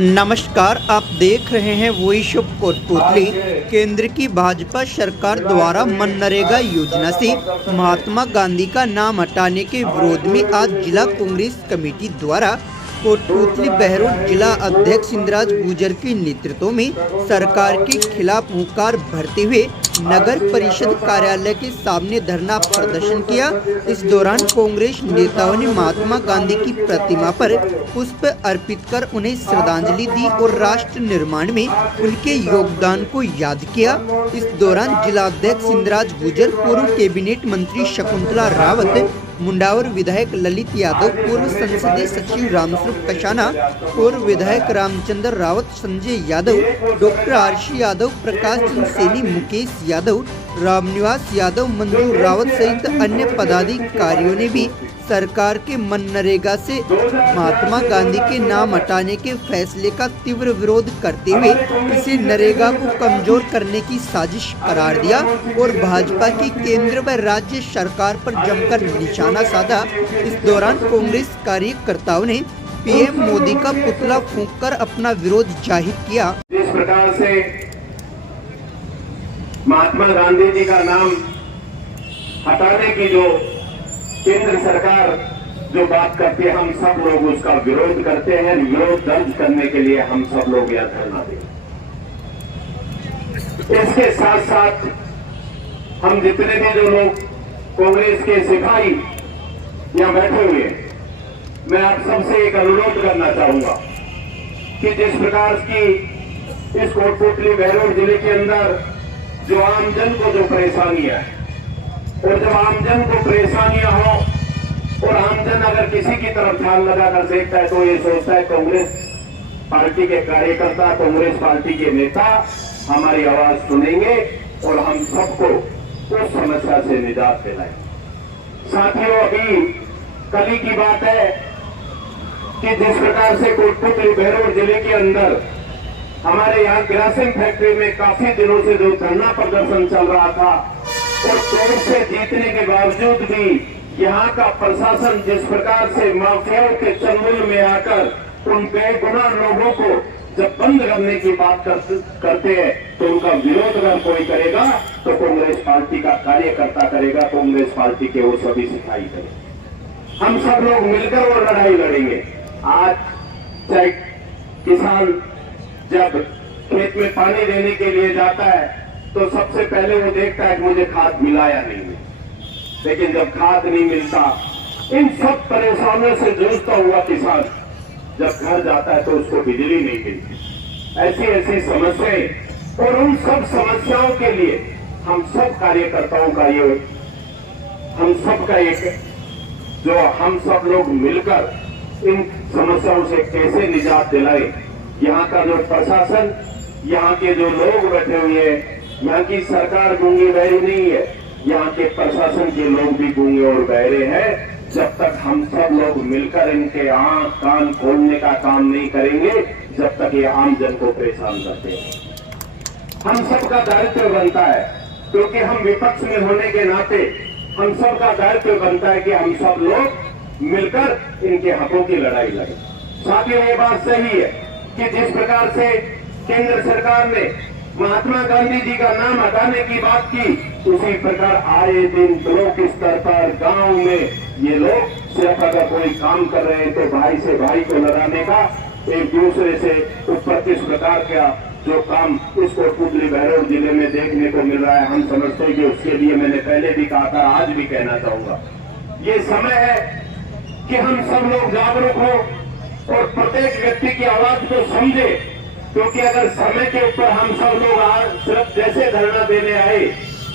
नमस्कार, आप देख रहे हैं वॉइस ऑफ कोटपुतली। केंद्र की भाजपा सरकार द्वारा मनरेगा योजना से महात्मा गांधी का नाम हटाने के विरोध में आज जिला कांग्रेस कमेटी द्वारा कोटपुतली बहरोड जिला अध्यक्ष इंद्राज गुर्जर के नेतृत्व में सरकार के खिलाफ हुंकार भरते हुए नगर परिषद कार्यालय के सामने धरना प्रदर्शन किया। इस दौरान कांग्रेस नेताओं ने महात्मा गांधी की प्रतिमा पर पुष्प अर्पित कर उन्हें श्रद्धांजलि दी और राष्ट्र निर्माण में उनके योगदान को याद किया। इस दौरान जिलाध्यक्ष इंद्राज गुर्जर, पूर्व कैबिनेट मंत्री शकुंतला रावत, मुंडावर विधायक ललित यादव, पूर्व संसदीय सचिव रामस्वरूप कशाना, पूर्व विधायक रामचंद्र रावत, संजय यादव, डॉक्टर आरसी यादव, प्रकाश चंद्र सैनी, मुकेश यादव, रामनिवास यादव, मंजूर रावत सहित अन्य पदाधिकारियों ने भी सरकार के मनरेगा से महात्मा गांधी के नाम हटाने के फैसले का तीव्र विरोध करते हुए इसे नरेगा को कमजोर करने की साजिश करार दिया और भाजपा की केंद्र व राज्य सरकार पर जमकर निशाना साधा। इस दौरान कांग्रेस कार्यकर्ताओं ने पीएम मोदी का पुतला फूंककर अपना विरोध जाहिर किया। जिस प्रकार से महात्मा गांधी जी का नाम हटाने की जो केंद्र सरकार जो बात करती है, हम सब लोग उसका विरोध करते हैं। विरोध दर्ज करने के लिए हम सब लोग यह धरना देंगे। इसके साथ साथ हम जितने भी जो लोग कांग्रेस के सिपाही यहां बैठे हुए हैं, मैं आप सबसे एक अनुरोध करना चाहूंगा कि जिस प्रकार की इस कोटपुतली बहरोड जिले के अंदर जो आमजन को जो परेशानियां है, और जब आमजन को परेशानियां हो और आमजन अगर किसी की तरफ ध्यान लगाकर देखता है तो ये सोचता है कांग्रेस पार्टी के कार्यकर्ता, कांग्रेस पार्टी के नेता हमारी आवाज सुनेंगे और हम सबको उस समस्या से निजात दिलाएंगे। साथियों, अभी कल ही की बात है कि जिस प्रकार से कोटपुतली बहरोड जिले के अंदर हमारे यहाँ ग्रासिम फैक्ट्री में काफी दिनों से जो धरना प्रदर्शन चल रहा था और चोट से जीतने के बावजूद भी यहाँ का प्रशासन जिस प्रकार से माफियाओं के चंगुल में आकर उन बेगुनाह लोगों को जब बंद करने की बात करते हैं तो उनका विरोध अगर कोई करेगा तो कांग्रेस पार्टी का कार्यकर्ता करेगा, कांग्रेस पार्टी के वो सभी सिपाही करेंगे। हम सब लोग मिलकर वो लड़ाई लड़ेंगे। आज चाहे किसान जब खेत में पानी देने के लिए जाता है तो सबसे पहले वो देखता है कि मुझे खाद मिला या नहीं मिला, लेकिन जब खाद नहीं मिलता, इन सब परेशानियों से जूझता हुआ किसान जब घर जाता है तो उसको बिजली नहीं मिलती। ऐसी ऐसी समस्याएं, और उन सब समस्याओं के लिए हम सब कार्यकर्ताओं का ये हम सब का एक जो हम सब लोग मिलकर इन समस्याओं से कैसे निजात दिलाए। यहाँ का जो प्रशासन, यहाँ के जो लोग बैठे हुए हैं, यहाँ की सरकार गूंगी बहरी नहीं है, यहाँ के प्रशासन के लोग भी गूंगे और बहरे हैं। जब तक हम सब लोग मिलकर इनके आंख कान खोलने का काम नहीं करेंगे, जब तक ये आम जन को परेशान करते हैं। हम सबका दायित्व बनता है, क्योंकि हम विपक्ष में होने के नाते हम सबका दायित्व बनता है कि हम सब लोग मिलकर इनके हकों की लड़ाई लड़ें। साथियों, ये बात सही है कि जिस प्रकार से केंद्र सरकार ने महात्मा गांधी जी का नाम हटाने की बात की, उसी प्रकार आए दिन ब्लॉक स्तर पर गांव में ये लोग सिर्फ अगर कोई काम कर रहे हैं तो भाई से भाई को लड़ाने का, एक दूसरे से ऊपर किस प्रकार का जो काम इस कोटपुतली बहरोड जिले में देखने को मिल रहा है, हम समझते हैं कि उसके लिए मैंने पहले भी कहा था, आज भी कहना चाहूंगा, ये समय है कि हम सब लोग जागरूक हो और प्रत्येक व्यक्ति की आवाज को समझे। क्योंकि अगर समय के ऊपर हम सब लोग आज सिर्फ जैसे धरना देने आए,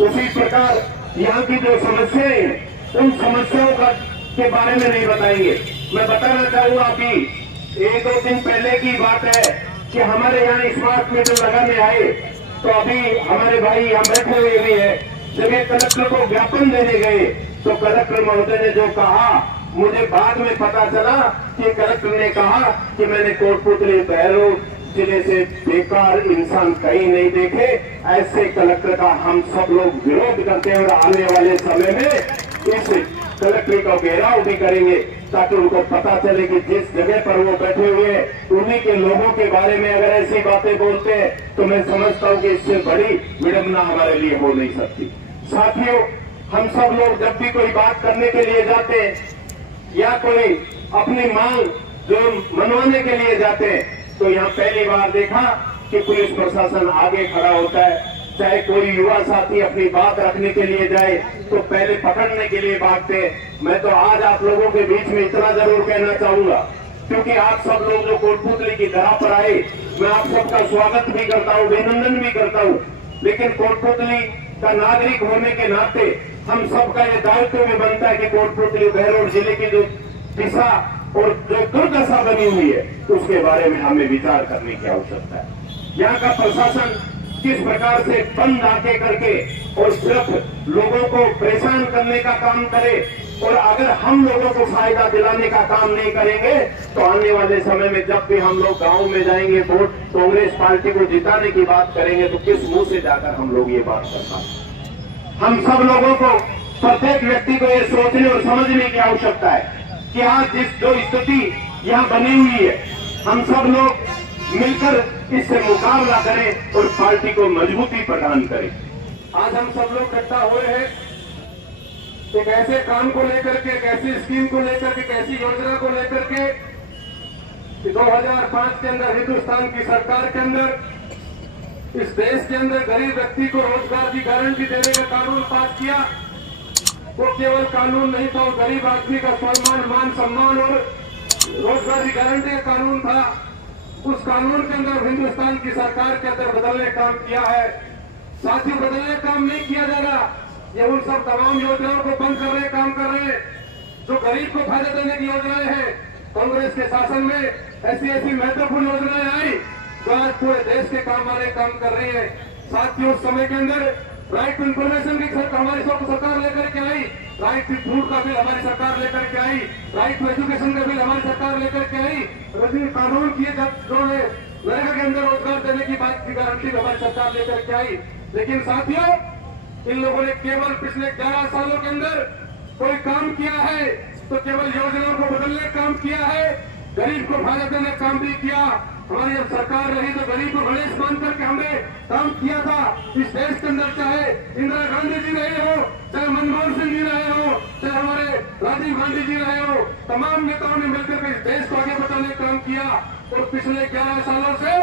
उसी प्रकार यहाँ की जो समस्याएं हैं उन समस्याओं का के बारे में नहीं बताएंगे। मैं बताना चाहूंगा, अभी एक दो दिन पहले की बात है कि हमारे यहाँ स्मार्ट मीटर लगाने आए तो अभी हमारे भाई यहाँ बैठे हुए भी है, जब ये कलेक्टर को ज्ञापन देने गए तो कलेक्टर महोदय ने जो कहा, मुझे बाद में पता चला कि कलेक्टर ने कहा कि मैंने कोटपुतली बहरोड जिले से बेकार इंसान कहीं नहीं देखे। ऐसे कलेक्टर का हम सब लोग विरोध करते हैं और आने वाले समय में इस कलेक्ट्री का घेराव भी करेंगे ताकि उनको पता चले कि जिस जगह पर वो बैठे हुए हैं उन्हीं के लोगों के बारे में अगर ऐसी बातें बोलते हैं तो मैं समझता हूं कि इससे बड़ी विडंबना हमारे लिए हो नहीं सकती। साथियों, हम सब लोग जब भी कोई बात करने के लिए जाते हैं या कोई अपनी मांग जो मनवाने के लिए जाते हैं तो यहाँ पहली बार देखा कि पुलिस प्रशासन आगे खड़ा होता है। चाहे कोई युवा साथी अपनी बात रखने के लिए जाए तो पहले पकड़ने के लिए भागते हैं। मैं तो आज आप लोगों के बीच में इतना जरूर कहना चाहूंगा, क्योंकि आप सब लोग जो कोटपुतली की धरा पर आए, मैं आप सबका स्वागत भी करता हूं, अभिनंदन भी करता हूं, लेकिन कोटपुतली का नागरिक होने के नाते हम सबका ये दायित्व भी बनता है कि कोटपुतली बहरोड जिले की जो दिशा और जो दुर्दशा बनी हुई है उसके बारे में हमें विचार करने की आवश्यकता है। यहाँ का प्रशासन किस प्रकार से बंद आके करके और सिर्फ लोगों को परेशान करने का काम करे, और अगर हम लोगों को फायदा दिलाने का काम नहीं करेंगे तो आने वाले समय में जब भी हम लोग गांव में जाएंगे, वोट कांग्रेस पार्टी को जिताने की बात करेंगे तो किस मुंह से जाकर हम लोग ये बात कर पाएंगे। हम सब लोगों को, प्रत्येक व्यक्ति को ये सोचने और समझने की आवश्यकता है कि आज जो स्थिति यहाँ बनी हुई है, हम सब लोग मिलकर इससे मुकाबला करें और पार्टी को मजबूती प्रदान करें। आज हम सब लोग इकट्ठा हुए हैं एक ऐसे काम को लेकर के, एक ऐसी स्कीम को लेकर के, एक ऐसी योजना को लेकर के कि 2005 के अंदर हिंदुस्तान की सरकार के अंदर इस देश के अंदर गरीब व्यक्ति को रोजगार की गारंटी देने का कानून पास किया। वो केवल कानून नहीं था, वो गरीब आदमी का सम्मान, मान सम्मान और रोजगार की गारंटी का कानून था। उस कानून के अंदर हिंदुस्तान की सरकार के अंदर बदलने काम किया है। साथियों, बदलने काम नहीं किया जा रहा, ये उन सब तमाम योजनाओं को बंद करने काम कर रहे हैं जो गरीब को फायदा देने की योजनाएं हैं। कांग्रेस के शासन में ऐसी महत्वपूर्ण योजनाएं आई जो आज पूरे देश के काम वाले काम कर रही है। साथियों, उस समय के अंदर राइट टू इन्फॉर्मेशन की हमारी सरकार लेकर के आई, राइट टू फूड का बिल हमारी सरकार लेकर के आई, राइट टू एजुकेशन का बिल हमारी सरकार लेकर के आई। कानून किए जो है नरेगा के अंदर रोजगार देने की बात की गारंटी हमारी सरकार लेकर के आई। लेकिन साथियों, इन लोगों ने केवल पिछले 11 सालों के अंदर कोई काम किया है तो केवल योजनाओं को बदलने काम किया है, गरीब को फायदा देने काम भी किया। हमारी जब सरकार रही तो गरीब को गणेश मान करके हमने काम किया था इस देश के अंदर। चाहे इंदिरा गांधी जी रहे हो, चाहे मनमोहन सिंह जी रहे हो, चाहे हमारे राजीव गांधी जी रहे हो, तमाम नेताओं ने मिलकर इस देश को आगे बढ़ाने का काम किया। और पिछले 11 सालों से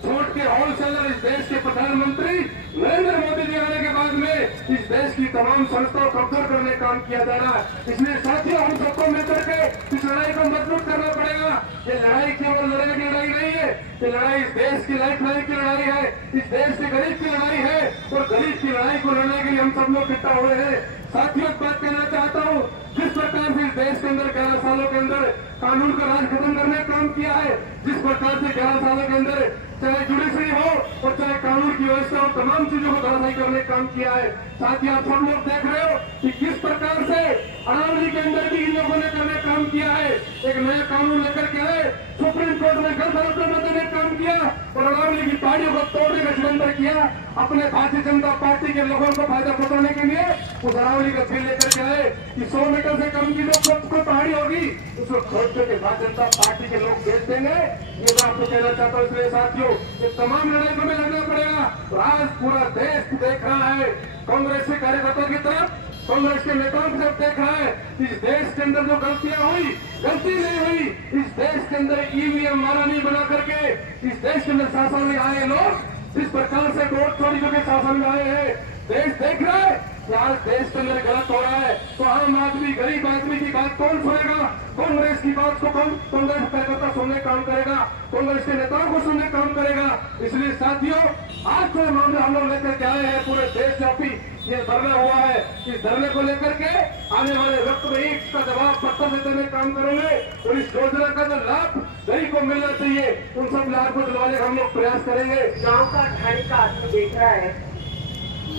छोट के होलसेलर इस देश के प्रधानमंत्री नरेंद्र मोदी जी आने के बाद में इस देश की तमाम संस्थाओं को कमजोर करने का काम किया जा रहा है। इसलिए साथियों, हम सबको मिलकर के इस लड़ाई को मजबूत करना पड़ेगा। ये लड़ाई केवल लड़ाई की लड़ाई नहीं है, ये लड़ाई इस देश की लाइफ लाइन की लड़ाई है, इस देश के गरीब की लड़ाई है। और गरीब की लड़ाई को लड़ने के लिए हम सब लोग इकट्ठा हुए हैं। साथियों, एक बात कहना चाहता हूँ, जिस प्रकार से इस देश के अंदर 11 सालों के अंदर कानून का राज खत्म करने का काम किया है, जिस प्रकार से 11 सालों के अंदर चाहे जुडिशरी हो और चाहे कानून की व्यवस्था और तमाम चीजों को धराशायी करने का काम किया है। साथ ही आप सब लोग देख रहे हो कि किस प्रकार से अरावली के अंदर भी इन लोगों ने करने काम किया है। एक नया कानून लेकर के आए, सुप्रीम कोर्ट में घर फरोख्त देने का काम किया और अरावली की पहाड़ियों को तोड़ने का षड्यंत्र किया। अपने भारतीय जनता पार्टी के लोगों को फायदा पहुंचाने के लिए उस अरावली का बिल लेकर के आए कि 100 मीटर से कम की जो पहाड़ी होगी उसको खोद करके भारतीय जनता पार्टी के लोग बेच देंगे। ये मैं आपको कहना चाहता हूँ। इसलिए साथियों, ये तमाम लड़ाई को हमें लड़ना पड़ेगा। तो आज पूरा देश देख रहा है, कांग्रेस के कार्यकर्ताओं की तरफ, कांग्रेस के नेताओं की तरफ देख रहा है। इस देश के अंदर जो गलतियां हुई, गलती नहीं हुई, इस देश के अंदर ईवीएम मारा नहीं बना करके इस देश के अंदर शासन में आए लोग जिस प्रकार से वोट चोरी करके शासन में आए हैं, देश देख रहा है कि आज देश के अंदर गलत हो रहा है। तो आम आदमी, गरीब आदमी की बात कौन सुनेगा? कांग्रेस की बात को कौन कांग्रेस कार्यकर्ता सुनने काम करेगा? कांग्रेस के नेताओं को सुनने काम करेगा। इसलिए साथियों, आज जो मामला हम लोग लेकर के आए हैं, पूरे देशव्यापी ये धरना हुआ है, इस धरने को लेकर के आने वाले वक्त में इसका जवाब पत्र से देने काम करेंगे और इस योजना का जो लाभ गरीब को मिलना चाहिए उन सब लाभ को दिलवाने का हम लोग प्रयास करेंगे। गांव का ढाई का आदमी देख रहा है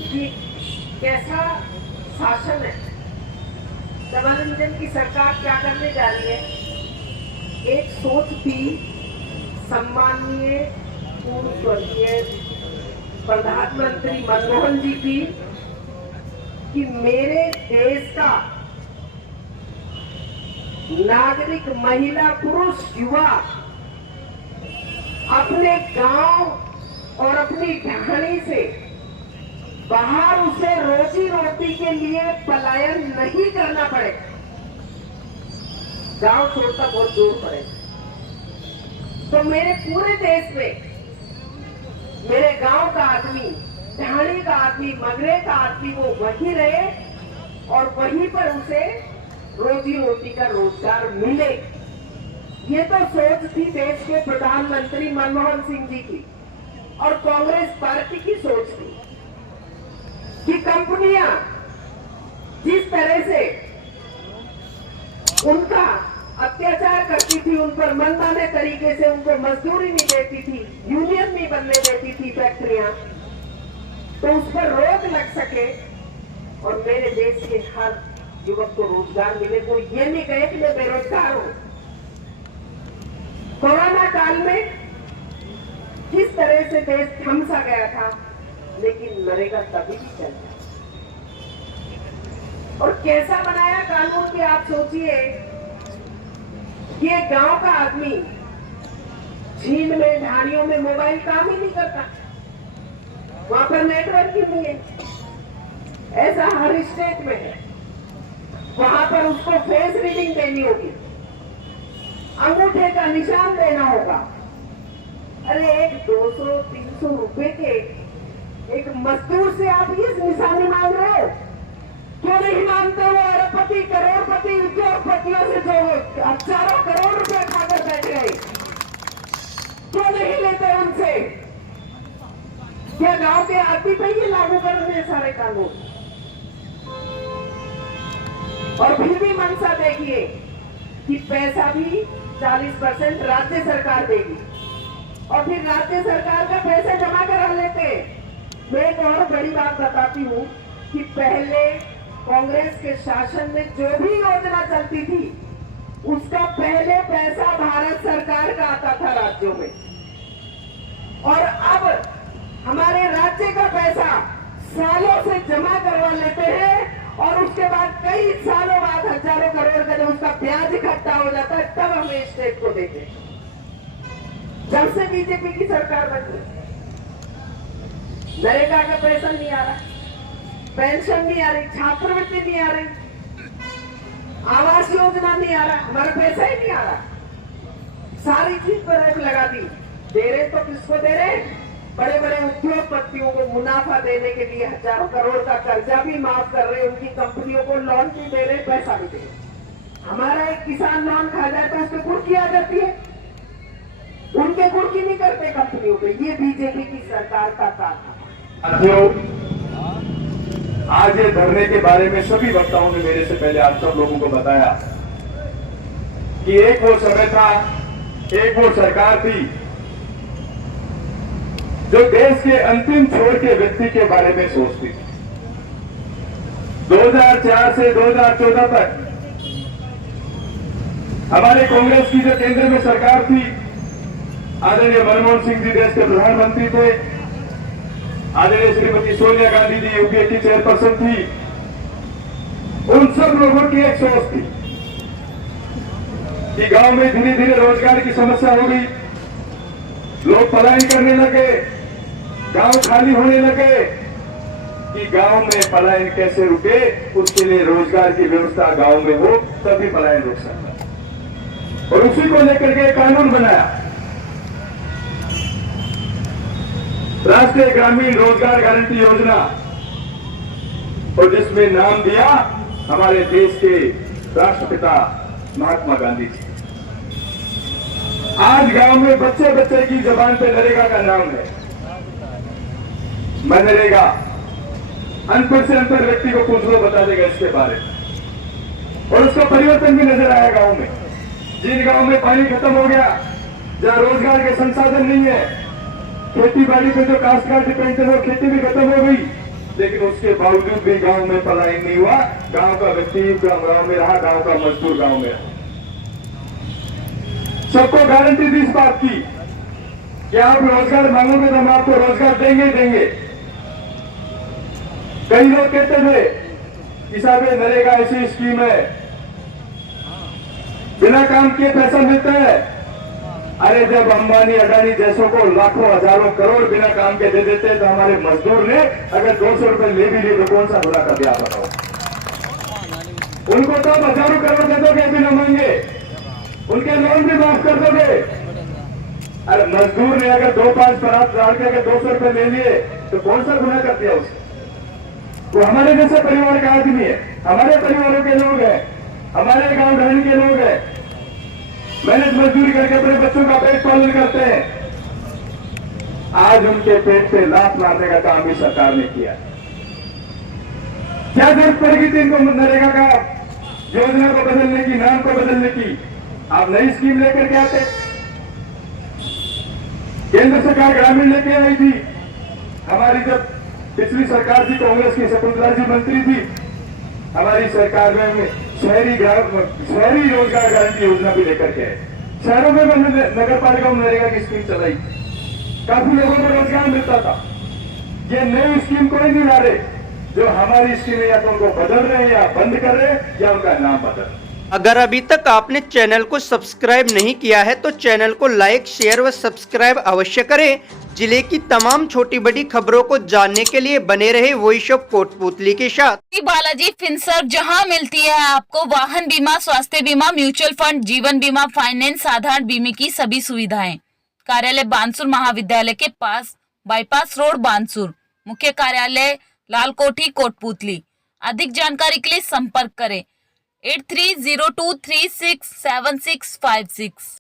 कि कैसा शासन है। नवरंजन की सरकार क्या करने जा रही है? एक सोच थी सम्माननीय पूर्व स्वर्गीय प्रधानमंत्री मनमोहन जी की कि मेरे देश का नागरिक, महिला, पुरुष, युवा अपने गांव और अपनी ढाणी से बाहर उसे रोजी रोटी के लिए पलायन नहीं करना पड़े। गांव छोड़कर बहुत दूर पड़े। तो मेरे पूरे देश में मेरे गांव का आदमी, ढाणी का आदमी, मगरे का आदमी वो वहीं रहे और वहीं पर उसे रोजी रोटी का रोजगार मिले। ये तो सोच थी देश के प्रधानमंत्री मनमोहन सिंह जी की और कांग्रेस पार्टी की सोच थी कि कंपनियां जिस तरह से उनका अत्याचार करती थी, उन पर मनमाने तरीके से उनको मजदूरी नहीं देती थी, यूनियन नहीं बनने देती थी फैक्ट्रियां, तो उस पर रोक लग सके और मेरे देश के हर युवक को रोजगार मिले। वो ये नहीं कहे कि मैं बेरोजगार हूं। कोरोना काल में किस तरह से देश थम सा गया था, लेकिन नरेगा तभी भी चल गया। और कैसा बनाया कानून की आप सोचिए कि एक गांव का आदमी झील में, ढाणियों में मोबाइल काम ही नहीं करता, वहां पर नेटवर्क ही नहीं है। ऐसा हर स्टेट में है। वहां पर उसको फेस रीडिंग देनी होगी, अंगूठे का निशान देना होगा। अरे एक 200-300 रुपए के एक मजदूर से आप ये निशानी मांग रहे हो? क्यों नहीं मानते हो? अरबपति, करोड़पति, उद्योगपतियों से जो हजारों करोड़ रुपए खाकर बैठ गए, क्यों नहीं लेते उनसे? क्या गांव के आदमी पे ये लागू कर रहे हैं सारे कानून? और फिर भी मंशा देखिए कि पैसा भी 40% राज्य सरकार देगी और फिर राज्य सरकार का पैसा जमा करा लेते हैं। मैं एक और बड़ी बात बताती हूँ कि पहले कांग्रेस के शासन में जो भी योजना चलती थी उसका पहले पैसा भारत सरकार का आता था राज्यों में, और अब हमारे राज्य का पैसा सालों से जमा करवा लेते हैं और उसके बाद कई सालों बाद हजारों करोड़ का जब उसका ब्याज इकट्ठा हो जाता है तब हम स्टेट को देते हैं। जब से बीजेपी की सरकार बन गई, नरेगा का पैसा नहीं आ रहा, पेंशन नहीं आ रही, छात्रवृत्ति नहीं आ रही, आवास योजना नहीं आ रहा, हमारा पैसा ही नहीं आ रहा। सारी चीज पर रोक लगा दी। दे रहे तो किसको दे रहे? बड़े बड़े उद्योगपतियों को मुनाफा देने के लिए हजारों करोड़ का कर्जा भी माफ कर रहे, उनकी कंपनियों को लोन भी दे रहे, पैसा भी दे रहे। हमारा एक किसान लोन खा जाए तो उसके कुर्की आ जाती है, उनके कुर्की नहीं करते कंपनियों पे। ये बीजेपी की सरकार का काम है। आज ये धरने के बारे में सभी वक्ताओं ने मेरे से पहले आप सब लोगों को बताया कि एक वो समय था, एक वो सरकार थी जो देश के अंतिम छोर के व्यक्ति के बारे में सोचती थी। 2004 से 2014 तक हमारे कांग्रेस की जो केंद्र में सरकार थी, आदरणीय मनमोहन सिंह जी देश के प्रधानमंत्री थे, आदरणीय श्रीमती सोनिया गांधी जी यूपीए की चेयरपर्सन थी। उन सब लोगों की एक सोच थी कि गांव में धीरे धीरे रोजगार की समस्या हो गई, लोग पलायन करने लगे, गांव खाली होने लगे। कि गांव में पलायन कैसे रुके, उसके लिए रोजगार की व्यवस्था गांव में हो, तभी पलायन रुक सकता है। और उसी को लेकर के कानून बनाया, राष्ट्रीय ग्रामीण रोजगार गारंटी योजना, और जिसमें नाम दिया हमारे देश के राष्ट्रपिता महात्मा गांधी जी। आज गांव में बच्चे बच्चे की जबान पे नरेगा का नाम है। मनरेगा, अनपढ़ से अनपढ़ व्यक्ति को पूछ लो, बता देगा इसके बारे में। और उसका परिवर्तन भी नजर आया गांव में। जिन गांव में पानी खत्म हो गया, जहां रोजगार के संसाधन नहीं है, खेती बाड़ी पे जो काश्तकार डिपेंड है वो खेती भी खत्म हो गई, लेकिन उसके बावजूद भी गांव में पलायन नहीं हुआ। गांव का व्यक्ति गांव में रहा, गांव का मजदूर गांव में रहा। सबको गारंटी दी इस बात की कि आप रोजगार मांगोगे तो हम आपको रोजगार देंगे ही देंगे। कई लोग कहते थे कि साहब नरेगा ऐसी स्कीम है बिना काम किए पैसा मिलता है। अरे जब अंबानी अडानी जैसों को लाखों हजारों करोड़ बिना काम के दे देते हैं, तो हमारे मजदूर ने अगर 200 रुपए ले भी लिए तो कौन सा गुना कर दिया बताओ। उनको तो हजारों करोड़ दे दोगे बिना मांगे, उनके लोन भी माफ कर दोगे। अरे मजदूर ने अगर 2-5 बरात डाल के अगर 200 रुपए ले लिए तो कौन सा गुना कर दिया उसने। वो हमारे जैसे परिवार का आदमी है, हमारे परिवारों के लोग हैं, हमारे गांव ढाणी के लोग हैं, मेहनत मजदूरी करके अपने बच्चों का पेट पालन करते हैं। आज उनके पेट पे लात मारने का काम भी सरकार ने किया। क्या जरूरत पड़ेगी थी इनको मनरेगा का योजना को बदलने की, नाम को बदलने की? आप नई स्कीम लेकर के आते। केंद्र सरकार ग्रामीण लेके आई थी, हमारी जब पिछली सरकार थी कांग्रेस की, शकुंतला जी मंत्री थी, हमारी सरकार में शहरी रोजगार गारंटी योजना भी लेकर के शहरों में नगर पालिका में नरेगा की स्कीम चलाई, काफी लोगों को रोजगार मिलता था। ये नई स्कीम कोई नहीं ला रहे। जो हमारी स्कीम या तो उनको बदल रहे हैं या बंद कर रहे हैं या उनका नाम बदल रहे हैं। अगर अभी तक आपने चैनल को सब्सक्राइब नहीं किया है तो चैनल को लाइक, शेयर व सब्सक्राइब अवश्य करें। जिले की तमाम छोटी बड़ी खबरों को जानने के लिए बने रहे वॉइस ऑफ कोटपुतली के साथ। बालाजी फिनसर्व, जहां मिलती है आपको वाहन बीमा, स्वास्थ्य बीमा, म्यूचुअल फंड, जीवन बीमा, फाइनेंस, साधारण बीमे की सभी सुविधाएं। कार्यालय बानसूर महाविद्यालय के पास, बाईपास रोड बानसूर। मुख्य कार्यालय लाल कोठी कोटपुतली। अधिक जानकारी के लिए संपर्क करें 8302367656।